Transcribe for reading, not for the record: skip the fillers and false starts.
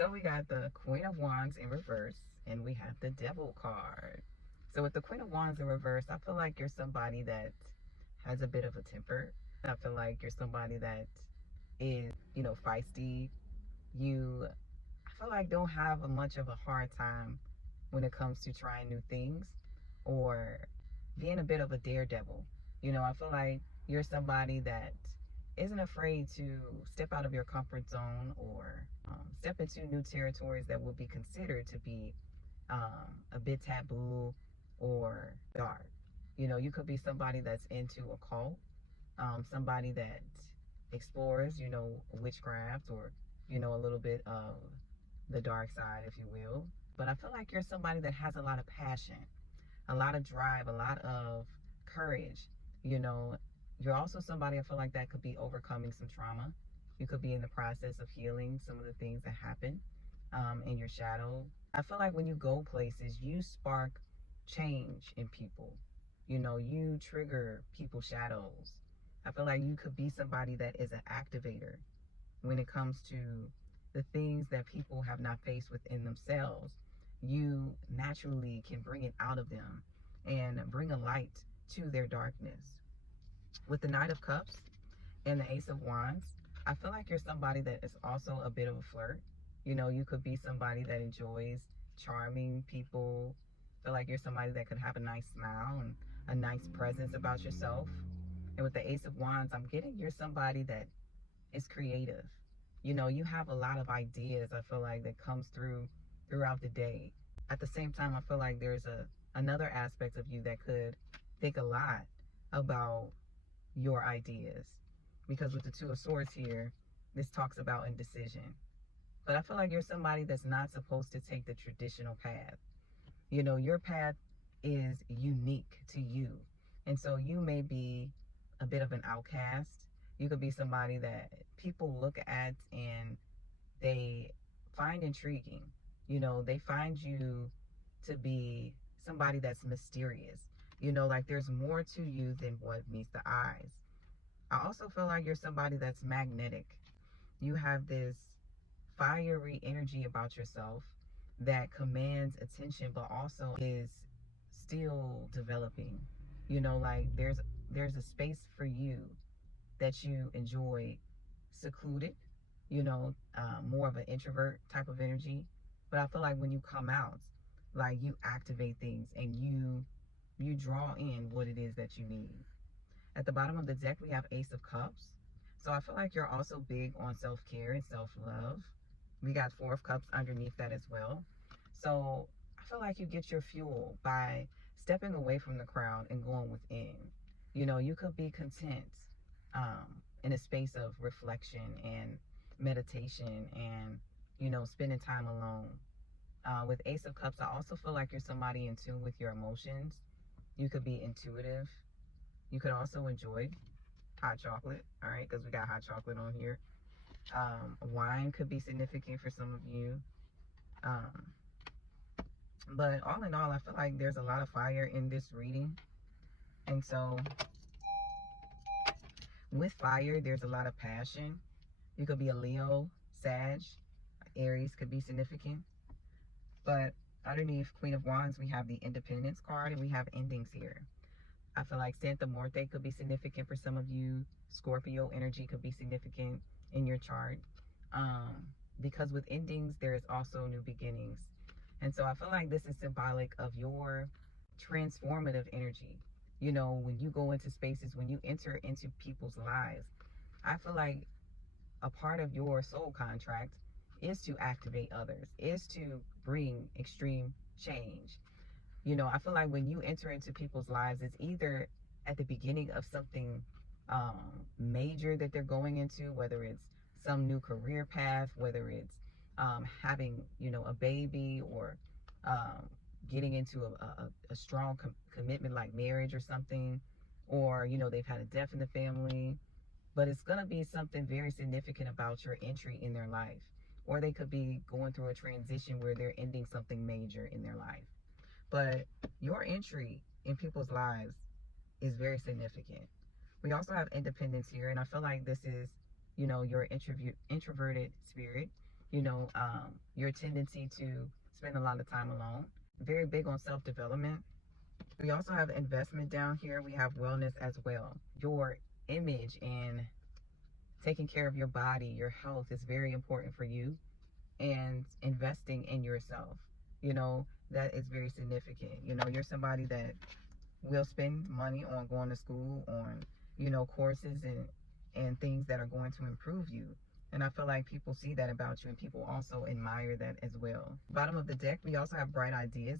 So we got the Queen of Wands in reverse, and we have the Devil card. So with the Queen of Wands in reverse, I feel like you're somebody that has a bit of a temper. I feel like you're somebody that is, feisty. You, I feel like don't have much of a hard time when it comes to trying new things or being a bit of a daredevil. I feel like you're somebody that isn't afraid to step out of your comfort zone or step into new territories that would be considered to be a bit taboo or dark. You could be somebody that's into a cult, somebody that explores, witchcraft or, a little bit of the dark side, if you will. But I feel like you're somebody that has a lot of passion, a lot of drive, a lot of courage. You know, you're also somebody I feel like that could be overcoming some trauma. You could be in the process of healing some of the things that happen in your shadow. I feel like when you go places, you spark change in people. You trigger people's shadows. I feel like you could be somebody that is an activator when it comes to the things that people have not faced within themselves. You naturally can bring it out of them and bring a light to their darkness. With the Knight of Cups and the Ace of Wands, I feel like you're somebody that is also a bit of a flirt. You could be somebody that enjoys charming people. I feel like you're somebody that could have a nice smile and a nice presence about yourself. And with the Ace of Wands, I'm getting you're somebody that is creative. You have a lot of ideas, I feel like, that comes throughout the day. At the same time, I feel like there's another aspect of you that could think a lot about your ideas. Because with the Two of Swords here, this talks about indecision. But I feel like you're somebody that's not supposed to take the traditional path. Your path is unique to you. And so you may be a bit of an outcast. You could be somebody that people look at and they find intriguing. They find you to be somebody that's mysterious. Like there's more to you than what meets the eyes. I also feel like you're somebody that's magnetic. You have this fiery energy about yourself that commands attention, but also is still developing. Like there's a space for you that you enjoy secluded, more of an introvert type of energy. But I feel like when you come out, like you activate things and you draw in what it is that you need. At the bottom of the deck, we have Ace of Cups. So I feel like you're also big on self-care and self-love. We got Four of Cups underneath that as well. So I feel like you get your fuel by stepping away from the crowd and going within. You could be content in a space of reflection and meditation and, spending time alone. With Ace of Cups, I also feel like you're somebody in tune with your emotions. You could be intuitive. You could also enjoy hot chocolate, all right, because we got hot chocolate on here. Wine could be significant for some of you. Um, but all in all, I feel like there's a lot of fire in this reading. And so with fire, there's a lot of passion. You could be a Leo, Sag, Aries could be significant. But underneath Queen of Wands, we have the Independence card and we have endings here. I feel like Santa Muerte could be significant for some of you. Scorpio energy could be significant in your chart. Because with endings, there is also new beginnings. And so I feel like this is symbolic of your transformative energy. When you go into spaces, when you enter into people's lives, I feel like a part of your soul contract is to activate others, is to bring extreme change. I feel like when you enter into people's lives, it's either at the beginning of something major that they're going into, whether it's some new career path, whether it's having, a baby or getting into a strong commitment like marriage or something, or, they've had a death in the family. But it's going to be something very significant about your entry in their life. Or they could be going through a transition where they're ending something major in their life. But your entry in people's lives is very significant. We also have independence here, and I feel like this is, your introverted spirit. your tendency to spend a lot of time alone. Very big on self-development. We also have investment down here. We have wellness as well. Your image and taking care of your body, your health is very important for you, and investing in yourself. That is very significant. You're somebody that will spend money on going to school, on, courses and things that are going to improve you. And I feel like people see that about you, and people also admire that as well. Bottom of the deck, we also have bright ideas.